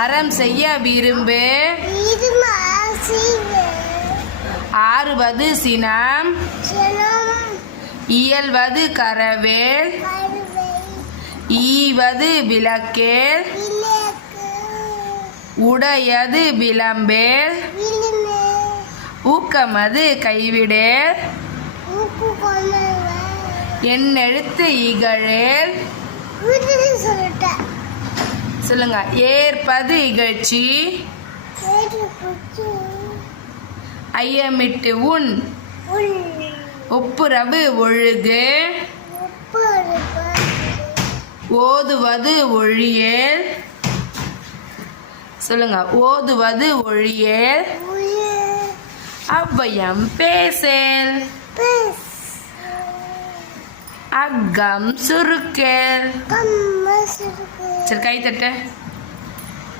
அறம் செய்ய விரும்பு ஆறுவது சினம் இயல்வது கரவேல் ஈவது விளக்கேல் உடையது விளம்பேல் ஊக்கமது கைவிடேல் என்னெழுத்து இகழேல் சொல்லுங்க. ஏற்பது இகழ்ச்சி ஐயமிட்டு உன் ஒப்புரவு ஒழுகு ஓதுவது ஒழியேல் சொல்லுங்க. ஓதுவது ஒழியேல் அவ்வையம் பேசேல் அக்கம் சுருக்கேல். சரி, கை தட்ட.